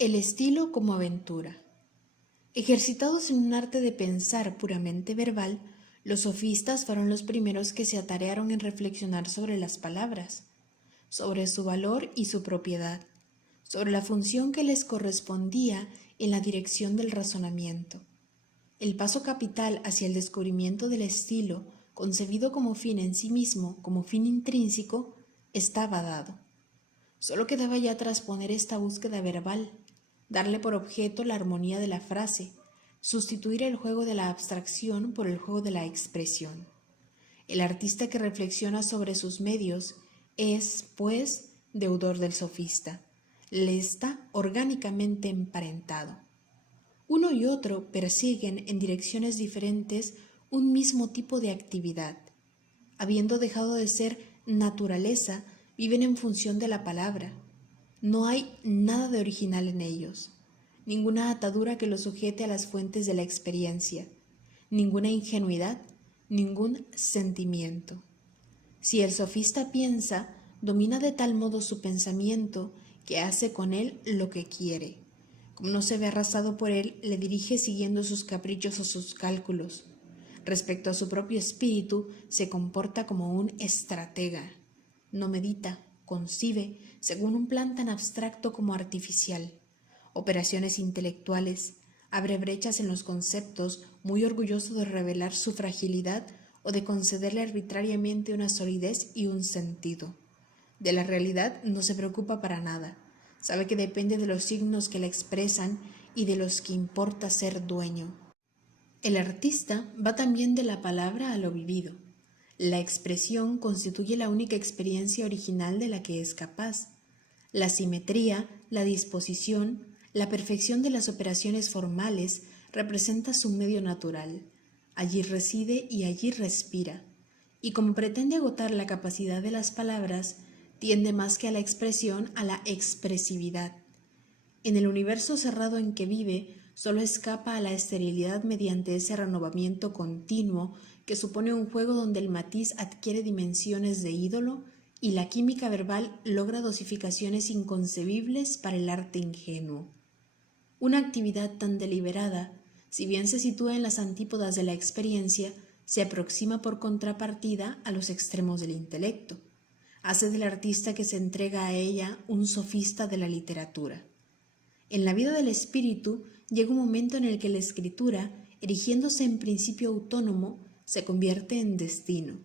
El estilo como aventura. Ejercitados en un arte de pensar puramente verbal, los sofistas fueron los primeros que se atarearon en reflexionar sobre las palabras, sobre su valor y su propiedad, sobre la función que les correspondía en la dirección del razonamiento. El paso capital hacia el descubrimiento del estilo, concebido como fin en sí mismo, como fin intrínseco, estaba dado. Solo quedaba ya trasponer esta búsqueda verbal, darle por objeto la armonía de la frase, sustituir el juego de la abstracción por el juego de la expresión. El artista que reflexiona sobre sus medios es, pues, deudor del sofista. Le está orgánicamente emparentado. Uno y otro persiguen en direcciones diferentes un mismo tipo de actividad. Habiendo dejado de ser naturaleza, viven en función de la palabra. No hay nada de original en ellos, ninguna atadura que los sujete a las fuentes de la experiencia, ninguna ingenuidad, ningún sentimiento. Si el sofista piensa, domina de tal modo su pensamiento que hace con él lo que quiere. Como no se ve arrasado por él, le dirige siguiendo sus caprichos o sus cálculos. Respecto a su propio espíritu, se comporta como un estratega. No medita, concibe, según un plan tan abstracto como artificial. Operaciones intelectuales, abre brechas en los conceptos, muy orgulloso de revelar su fragilidad o de concederle arbitrariamente una solidez y un sentido. De la realidad no se preocupa para nada. Sabe que depende de los signos que la expresan y de los que importa ser dueño. El artista va también de la palabra a lo vivido. La expresión constituye la única experiencia original de la que es capaz. La simetría, la disposición, la perfección de las operaciones formales representa su medio natural. Allí reside y allí respira. Y como pretende agotar la capacidad de las palabras, tiende más que a la expresión a la expresividad. En el universo cerrado en que vive, solo escapa a la esterilidad mediante ese renovamiento continuo que supone un juego donde el matiz adquiere dimensiones de ídolo y la química verbal logra dosificaciones inconcebibles para el arte ingenuo. Una actividad tan deliberada, si bien se sitúa en las antípodas de la experiencia, se aproxima por contrapartida a los extremos del intelecto. Hace del artista que se entrega a ella un sofista de la literatura. En la vida del espíritu llega un momento en el que la escritura, erigiéndose en principio autónomo, se convierte en destino.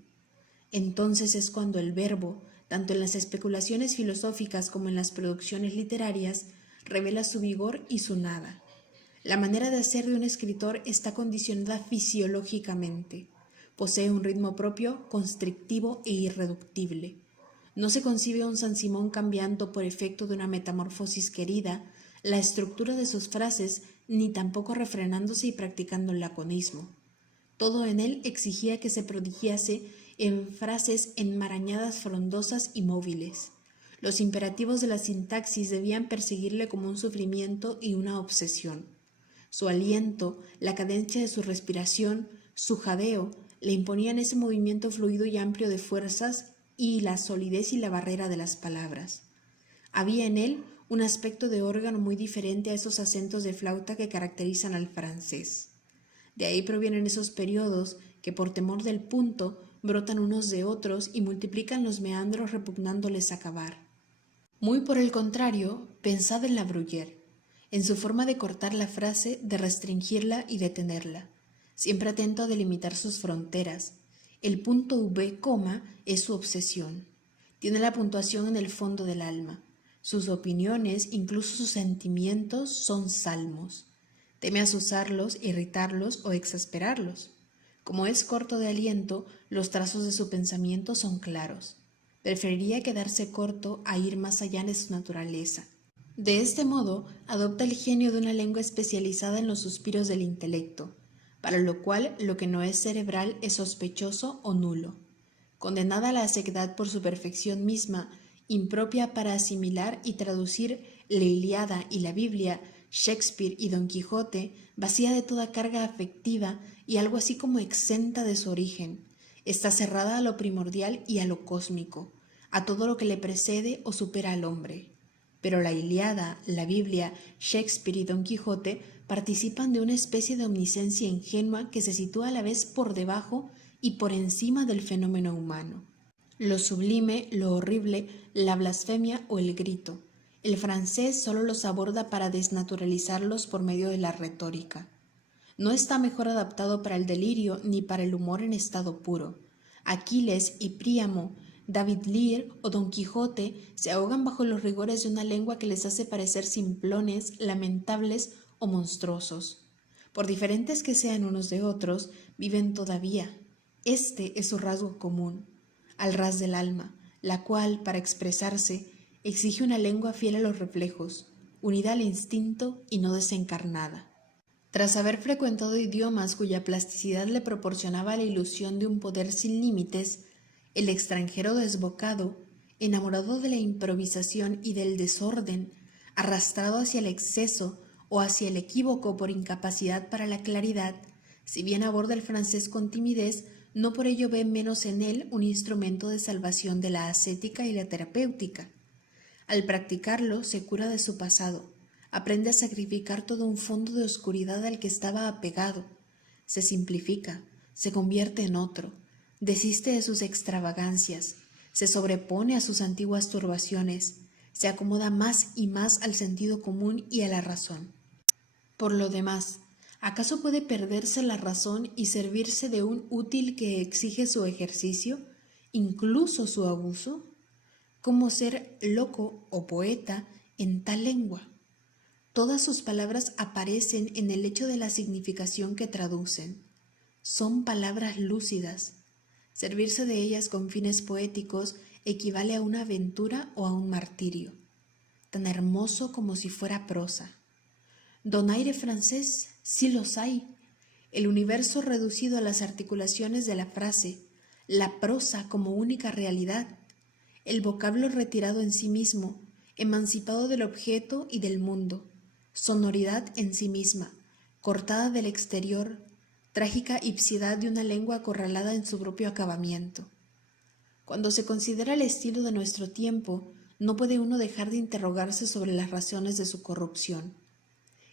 Entonces es cuando el verbo, tanto en las especulaciones filosóficas como en las producciones literarias, revela su vigor y su nada. La manera de hacer de un escritor está condicionada fisiológicamente. Posee un ritmo propio, constrictivo e irreductible. No se concibe un San Simón cambiando por efecto de una metamorfosis querida la estructura de sus frases, ni tampoco refrenándose y practicando el laconismo. Todo en él exigía que se prodigiase en frases enmarañadas, frondosas y móviles. Los imperativos de la sintaxis debían perseguirle como un sufrimiento y una obsesión. Su aliento, la cadencia de su respiración, su jadeo, le imponían ese movimiento fluido y amplio de fuerzas y la solidez y la barrera de las palabras. Había en él un aspecto de órgano muy diferente a esos acentos de flauta que caracterizan al francés. De ahí provienen esos periodos que por temor del punto brotan unos de otros y multiplican los meandros repugnándoles acabar. Muy por el contrario, pensad en la Bruyère, en su forma de cortar la frase, de restringirla y detenerla, siempre atento a delimitar sus fronteras. El punto v, es su obsesión. Tiene la puntuación en el fondo del alma. Sus opiniones, incluso sus sentimientos, son salmos. Teme azuzarlos, irritarlos o exasperarlos. Como es corto de aliento, los trazos de su pensamiento son claros. Preferiría quedarse corto a ir más allá de su naturaleza. De este modo, adopta el genio de una lengua especializada en los suspiros del intelecto, para lo cual lo que no es cerebral es sospechoso o nulo. Condenada a la sequedad por su perfección misma, impropia para asimilar y traducir la Ilíada y la Biblia, Shakespeare y Don Quijote, vacía de toda carga afectiva y algo así como exenta de su origen, está cerrada a lo primordial y a lo cósmico, a todo lo que le precede o supera al hombre. pero la Ilíada, la Biblia, Shakespeare y Don Quijote participan de una especie de omnisciencia ingenua que se sitúa a la vez por debajo y por encima del fenómeno humano. Lo sublime, lo horrible, la blasfemia o el grito. El francés solo los aborda para desnaturalizarlos por medio de la retórica. No está mejor adaptado para el delirio ni para el humor en estado puro. Aquiles y Príamo, David Lear o Don Quijote se ahogan bajo los rigores de una lengua que les hace parecer simplones, lamentables o monstruosos. Por diferentes que sean unos de otros, viven todavía. Este es su rasgo común, al ras del alma, la cual, para expresarse, exige una lengua fiel a los reflejos, unida al instinto y no desencarnada. Tras haber frecuentado idiomas cuya plasticidad le proporcionaba la ilusión de un poder sin límites, el extranjero desbocado, enamorado de la improvisación y del desorden, arrastrado hacia el exceso o hacia el equívoco por incapacidad para la claridad, si bien aborda el francés con timidez, no por ello ve menos en él un instrumento de salvación de la ascética y la terapéutica. Al practicarlo se cura de su pasado, aprende a sacrificar todo un fondo de oscuridad al que estaba apegado, se simplifica, se convierte en otro, desiste de sus extravagancias, se sobrepone a sus antiguas turbaciones, se acomoda más y más al sentido común y a la razón. Por lo demás, ¿acaso puede perderse la razón y servirse de un útil que exige su ejercicio, incluso su abuso? ¿Cómo ser loco o poeta en tal lengua? Todas sus palabras aparecen en el hecho de la significación que traducen. Son palabras lúcidas. Servirse de ellas con fines poéticos equivale a una aventura o a un martirio, tan hermoso como si fuera prosa. Donaire francés, sí los hay. El universo reducido a las articulaciones de la frase, la prosa como única realidad, el vocablo retirado en sí mismo, emancipado del objeto y del mundo, sonoridad en sí misma, cortada del exterior, trágica ipsidad de una lengua acorralada en su propio acabamiento. Cuando se considera el estilo de nuestro tiempo, no puede uno dejar de interrogarse sobre las razones de su corrupción.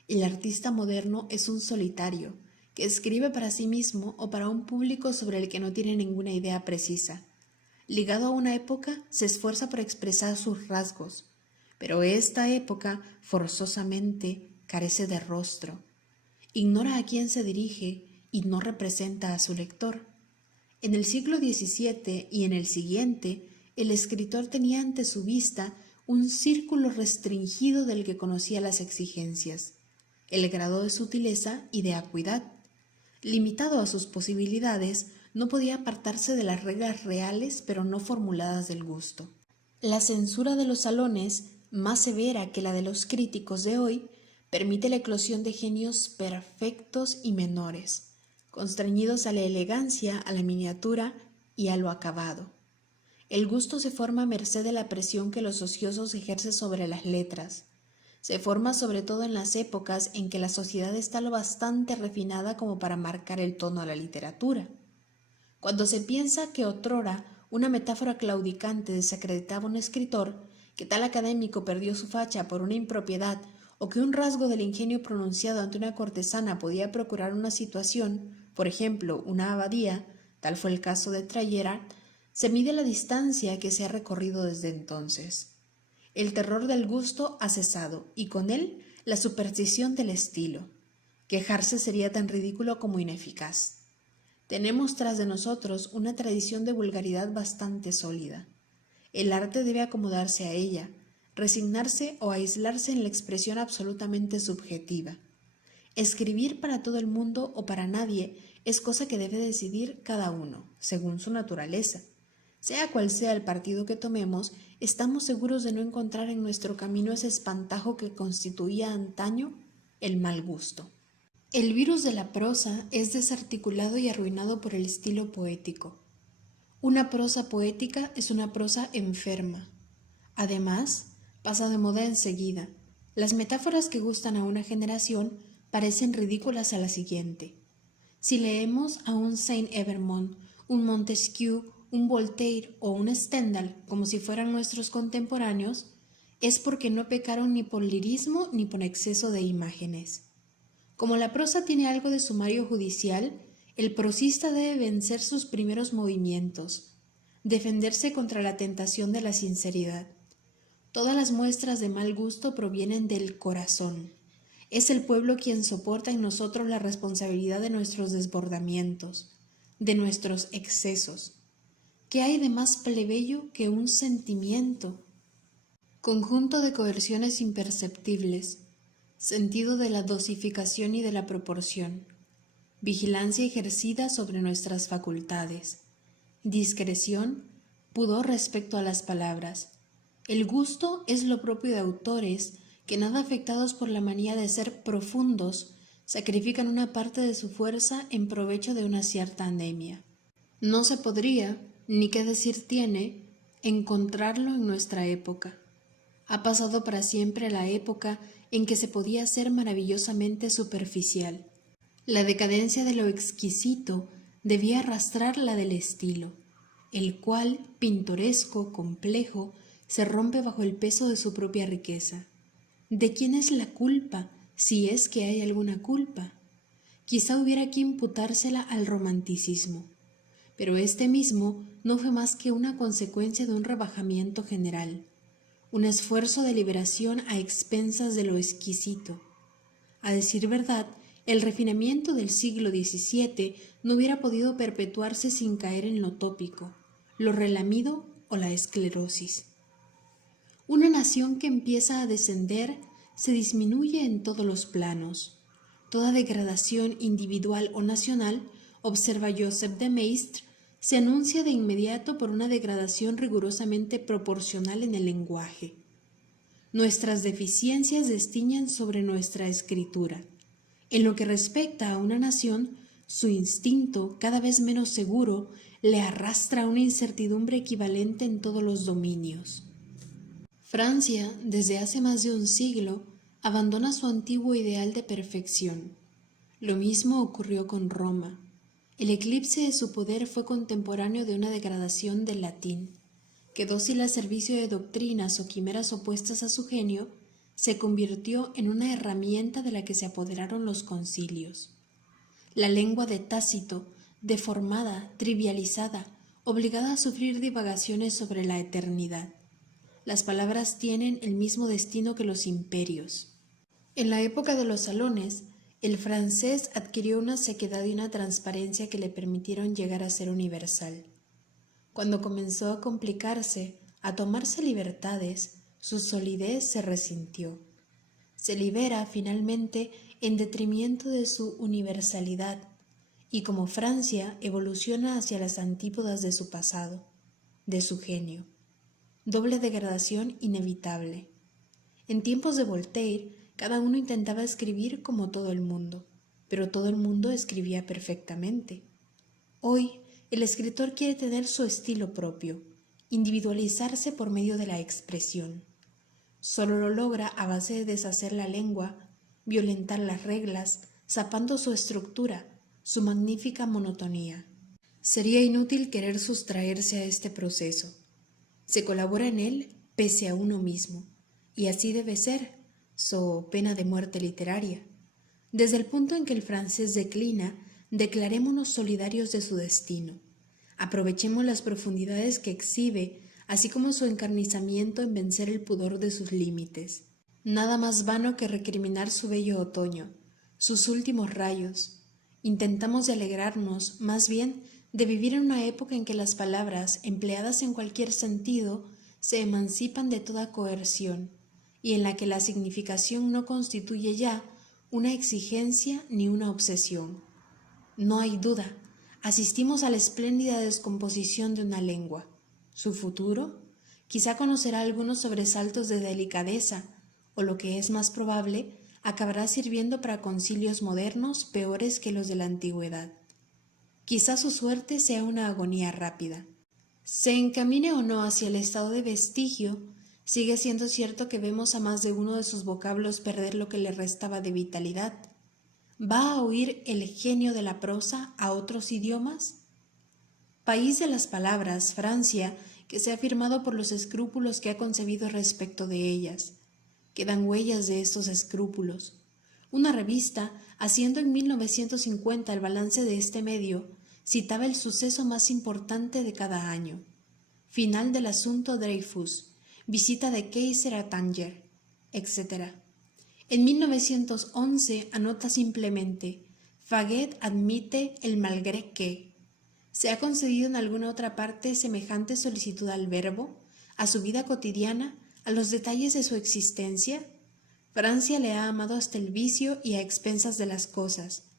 El artista moderno es un solitario, que escribe para sí mismo o para un público sobre el que no tiene ninguna idea precisa. Ligado a una época, se esfuerza por expresar sus rasgos, pero esta época, forzosamente, carece de rostro. Ignora a quién se dirige y no representa a su lector. En el siglo XVII y en el siguiente, el escritor tenía ante su vista un círculo restringido del que conocía las exigencias, el grado de sutileza y de acuidad. Limitado a sus posibilidades, no podía apartarse de las reglas reales pero no formuladas del gusto. La censura de los salones, más severa que la de los críticos de hoy, permite la eclosión de genios perfectos y menores, constreñidos a la elegancia, a la miniatura y a lo acabado. El gusto se forma a merced de la presión que los ociosos ejercen sobre las letras. Se forma sobre todo en las épocas en que la sociedad está lo bastante refinada como para marcar el tono a la literatura. Cuando se piensa que otrora una metáfora claudicante desacreditaba a un escritor, que tal académico perdió su facha por una impropiedad o que un rasgo del ingenio pronunciado ante una cortesana podía procurar una situación, por ejemplo, una abadía, tal fue el caso de Traillera, se mide la distancia que se ha recorrido desde entonces. El terror del gusto ha cesado y con él la superstición del estilo. Quejarse sería tan ridículo como ineficaz. Tenemos tras de nosotros una tradición de vulgaridad bastante sólida. El arte debe acomodarse a ella, resignarse o aislarse en la expresión absolutamente subjetiva. Escribir para todo el mundo o para nadie es cosa que debe decidir cada uno, según su naturaleza. Sea cual sea el partido que tomemos, estamos seguros de no encontrar en nuestro camino ese espantajo que constituía antaño el mal gusto. El virus de la prosa es desarticulado y arruinado por el estilo poético. Una prosa poética es una prosa enferma. Además, pasa de moda enseguida. Las metáforas que gustan a una generación parecen ridículas a la siguiente. Si leemos a un Saint-Evremond, un Montesquieu, un Voltaire o un Stendhal como si fueran nuestros contemporáneos, es porque no pecaron ni por lirismo ni por exceso de imágenes. Como la prosa tiene algo de sumario judicial, el prosista debe vencer sus primeros movimientos, defenderse contra la tentación de la sinceridad. Todas las muestras de mal gusto provienen del corazón. Es el pueblo quien soporta en nosotros la responsabilidad de nuestros desbordamientos, de nuestros excesos. ¿Qué hay de más plebeyo que un sentimiento? Conjunto de coerciones imperceptibles, sentido de la dosificación y de la proporción, vigilancia ejercida sobre nuestras facultades, discreción, pudor respecto a las palabras. El gusto es lo propio de autores que, nada afectados por la manía de ser profundos, sacrifican una parte de su fuerza en provecho de una cierta anemia. No se podría, ni qué decir tiene, encontrarlo en nuestra época. Ha pasado para siempre la época en que se podía ser maravillosamente superficial. La decadencia de lo exquisito debía arrastrar la del estilo, el cual, pintoresco, complejo, se rompe bajo el peso de su propia riqueza. ¿De quién es la culpa, si es que hay alguna culpa? Quizá hubiera que imputársela al romanticismo, pero este mismo no fue más que una consecuencia de un rebajamiento general, un esfuerzo de liberación a expensas de lo exquisito. A decir verdad, el refinamiento del siglo XVII no hubiera podido perpetuarse sin caer en lo tópico, lo relamido o la esclerosis. Una nación que empieza a descender se disminuye en todos los planos. Toda degradación individual o nacional, observa Joseph de Maistre, se anuncia de inmediato por una degradación rigurosamente proporcional en el lenguaje. Nuestras deficiencias destiñen sobre nuestra escritura. En lo que respecta a una nación, su instinto, cada vez menos seguro, le arrastra a una incertidumbre equivalente en todos los dominios. Francia, desde hace más de un siglo, abandona su antiguo ideal de perfección. Lo mismo ocurrió con Roma. El eclipse de su poder fue contemporáneo de una degradación del latín, que, dócil al servicio de doctrinas o quimeras opuestas a su genio, se convirtió en una herramienta de la que se apoderaron los concilios. La lengua de Tácito, deformada, trivializada, obligada a sufrir divagaciones sobre la eternidad. Las palabras tienen el mismo destino que los imperios. En la época de los salones, el francés adquirió una sequedad y una transparencia que le permitieron llegar a ser universal. Cuando comenzó a complicarse, a tomarse libertades, su solidez se resintió. Se libera, finalmente, en detrimento de su universalidad, y como Francia evoluciona hacia las antípodas de su pasado, de su genio. Doble degradación inevitable. En tiempos de Voltaire, cada uno intentaba escribir como todo el mundo, pero todo el mundo escribía perfectamente. Hoy, el escritor quiere tener su estilo propio, individualizarse por medio de la expresión. Solo lo logra a base de deshacer la lengua, violentar las reglas, sapando su estructura, su magnífica monotonía. Sería inútil querer sustraerse a este proceso. Se colabora en él pese a uno mismo, y así debe ser, so pena de muerte literaria. Desde el punto en que el francés declina, declarémonos solidarios de su destino. Aprovechemos las profundidades que exhibe, así como su encarnizamiento en vencer el pudor de sus límites. Nada más vano que recriminar su bello otoño, sus últimos rayos. Intentamos de alegrarnos, más bien, de vivir en una época en que las palabras, empleadas en cualquier sentido, se emancipan de toda coerción, y en la que la significación no constituye ya una exigencia ni una obsesión. No hay duda, asistimos a la espléndida descomposición de una lengua. Su futuro quizá conocerá algunos sobresaltos de delicadeza, o lo que es más probable, acabará sirviendo para concilios modernos peores que los de la antigüedad. Quizá su suerte sea una agonía rápida. Se encamine o no hacia el estado de vestigio, sigue siendo cierto que vemos a más de uno de sus vocablos perder lo que le restaba de vitalidad. ¿Va a huir el genio de la prosa a otros idiomas? País de las palabras, Francia, que se ha firmado por los escrúpulos que ha concebido respecto de ellas. Quedan huellas de estos escrúpulos. Una revista, haciendo en 1950 el balance de este medio, citaba el suceso más importante de cada año: final del asunto Dreyfus, visita de Kaiser a Tánger, etc. En 1911 anota simplemente: Faguet admite el malgré que. ¿Se ha concedido en alguna otra parte semejante solicitud al verbo, a su vida cotidiana, a los detalles de su existencia? Francia le ha amado hasta el vicio y a expensas de las cosas.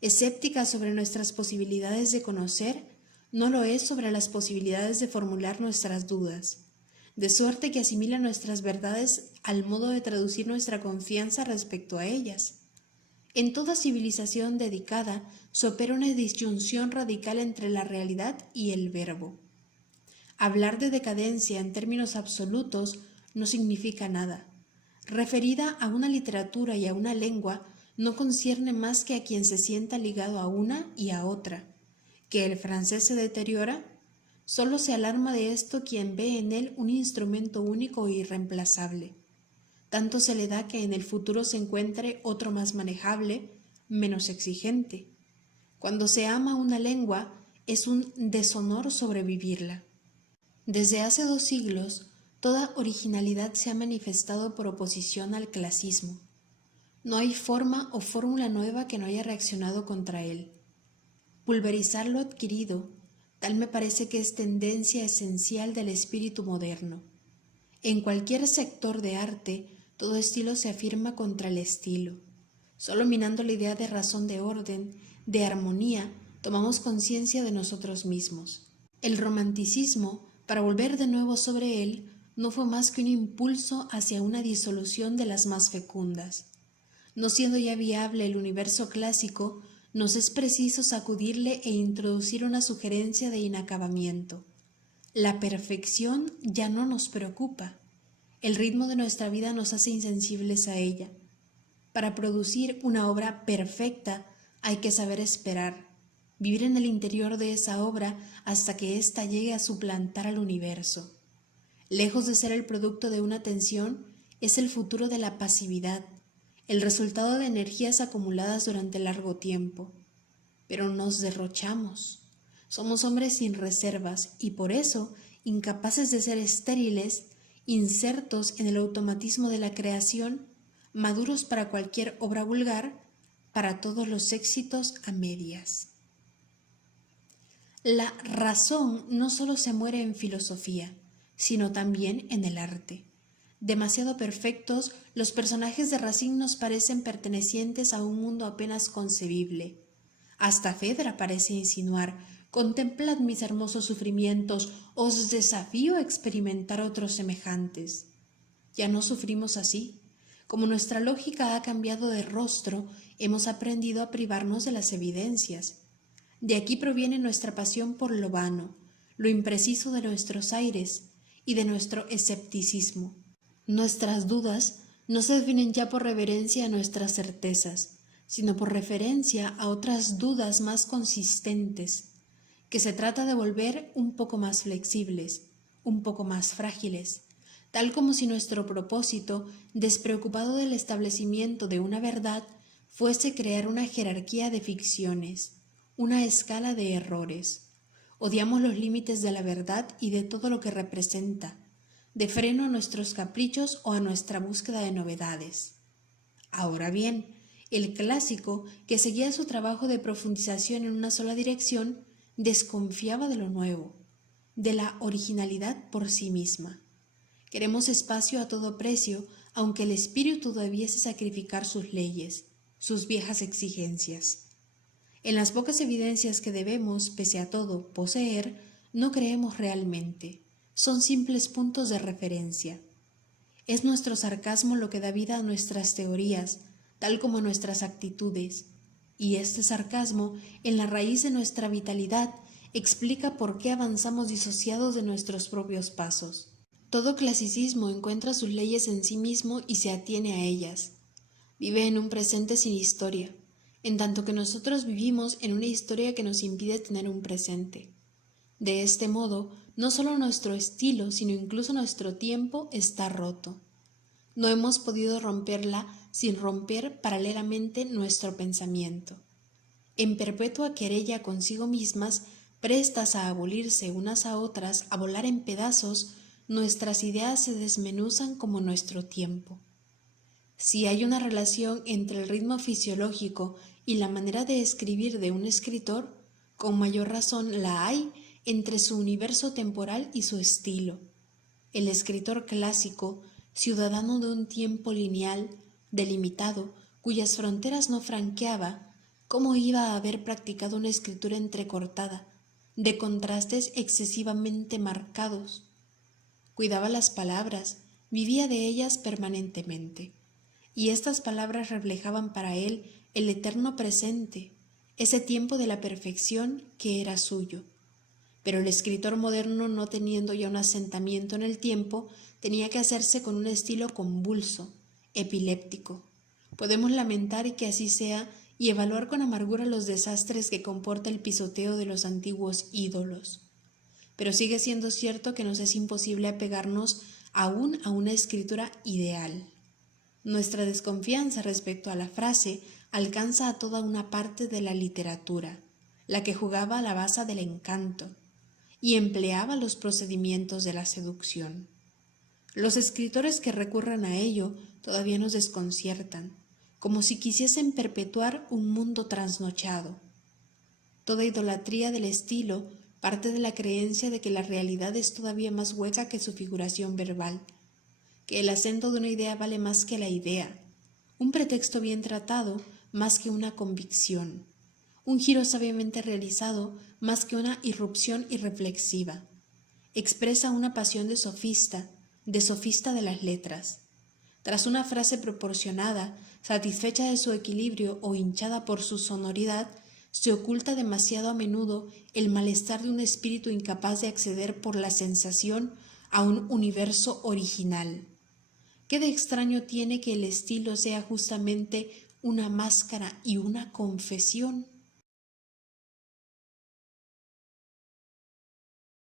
Escéptica sobre nuestras posibilidades de conocer, no lo es sobre las posibilidades de formular nuestras dudas, de suerte que asimila nuestras verdades al modo de traducir nuestra confianza respecto a ellas. En toda civilización dedicada se opera una disyunción radical entre la realidad y el verbo. Hablar de decadencia en términos absolutos no significa nada. Referida a una literatura y a una lengua, no concierne más que a quien se sienta ligado a una y a otra. ¿Que el francés se deteriora? Solo se alarma de esto quien ve en él un instrumento único e irreemplazable. Tanto se le da que en el futuro se encuentre otro más manejable, menos exigente. Cuando se ama una lengua, es un deshonor sobrevivirla. Desde hace 2 siglos, toda originalidad se ha manifestado por oposición al clasismo. No hay forma o fórmula nueva que no haya reaccionado contra él. Pulverizar lo adquirido, tal me parece que es tendencia esencial del espíritu moderno. En cualquier sector de arte, todo estilo se afirma contra el estilo. Solo minando la idea de razón, de orden, de armonía, tomamos conciencia de nosotros mismos. El romanticismo, para volver de nuevo sobre él, no fue más que un impulso hacia una disolución de las más fecundas. No siendo ya viable el universo clásico, nos es preciso sacudirle e introducir una sugerencia de inacabamiento. La perfección ya no nos preocupa. El ritmo de nuestra vida nos hace insensibles a ella. Para producir una obra perfecta hay que saber esperar, vivir en el interior de esa obra hasta que ésta llegue a suplantar al universo. Lejos de ser el producto de una tensión, es el futuro de la pasividad, el resultado de energías acumuladas durante largo tiempo. Pero nos derrochamos. Somos hombres sin reservas y por eso, incapaces de ser estériles, insertos en el automatismo de la creación, maduros para cualquier obra vulgar, para todos los éxitos a medias. La razón no solo se muere en filosofía, sino también en el arte. Demasiado perfectos, los personajes de Racine nos parecen pertenecientes a un mundo apenas concebible. Hasta Fedra parece insinuar: contemplad mis hermosos sufrimientos, os desafío a experimentar otros semejantes. Ya no sufrimos así. Como nuestra lógica ha cambiado de rostro, hemos aprendido a privarnos de las evidencias. De aquí proviene nuestra pasión por lo vano, lo impreciso de nuestros aires y de nuestro escepticismo. Nuestras dudas no se definen ya por reverencia a nuestras certezas, sino por referencia a otras dudas más consistentes, que se trata de volver un poco más flexibles, un poco más frágiles, tal como si nuestro propósito, despreocupado del establecimiento de una verdad, fuese crear una jerarquía de ficciones, una escala de errores. Odiamos los límites de la verdad y de todo lo que representa, de freno a nuestros caprichos o a nuestra búsqueda de novedades. Ahora bien, el clásico, que seguía su trabajo de profundización en una sola dirección, desconfiaba de lo nuevo, de la originalidad por sí misma. Queremos espacio a todo precio, aunque el espíritu debiese sacrificar sus leyes, sus viejas exigencias. En las pocas evidencias que debemos, pese a todo, poseer, no creemos realmente. Son simples puntos de referencia. Es nuestro sarcasmo lo que da vida a nuestras teorías, tal como a nuestras actitudes, y este sarcasmo, en la raíz de nuestra vitalidad, explica por qué avanzamos disociados de nuestros propios pasos. Todo clasicismo encuentra sus leyes en sí mismo y se atiene a ellas. Vive en un presente sin historia, en tanto que nosotros vivimos en una historia que nos impide tener un presente. De este modo, no solo nuestro estilo, sino incluso nuestro tiempo está roto. No hemos podido romperla sin romper paralelamente nuestro pensamiento. En perpetua querella consigo mismas, prestas a abolirse unas a otras, a volar en pedazos, nuestras ideas se desmenuzan como nuestro tiempo. Si hay una relación entre el ritmo fisiológico y la manera de escribir de un escritor, con mayor razón la hay entre su universo temporal y su estilo. El escritor clásico, ciudadano de un tiempo lineal, delimitado, cuyas fronteras no franqueaba, ¿cómo iba a haber practicado una escritura entrecortada, de contrastes excesivamente marcados? Cuidaba las palabras, vivía de ellas permanentemente, y estas palabras reflejaban para él el eterno presente, ese tiempo de la perfección que era suyo. Pero el escritor moderno, no teniendo ya un asentamiento en el tiempo, tenía que hacerse con un estilo convulso, epiléptico. Podemos lamentar que así sea y evaluar con amargura los desastres que comporta el pisoteo de los antiguos ídolos. Pero sigue siendo cierto que nos es imposible apegarnos aún a una escritura ideal. Nuestra desconfianza respecto a la frase alcanza a toda una parte de la literatura, la que jugaba a la baza del encanto y empleaba los procedimientos de la seducción. Los escritores que recurren a ello todavía nos desconciertan, como si quisiesen perpetuar un mundo trasnochado. Toda idolatría del estilo parte de la creencia de que la realidad es todavía más hueca que su figuración verbal, que el acento de una idea vale más que la idea, un pretexto bien tratado más que una convicción, un giro sabiamente realizado más que una irrupción irreflexiva. Expresa una pasión de sofista de las letras. Tras una frase proporcionada, satisfecha de su equilibrio o hinchada por su sonoridad, se oculta demasiado a menudo el malestar de un espíritu incapaz de acceder por la sensación a un universo original. ¿Qué de extraño tiene que el estilo sea justamente una máscara y una confesión?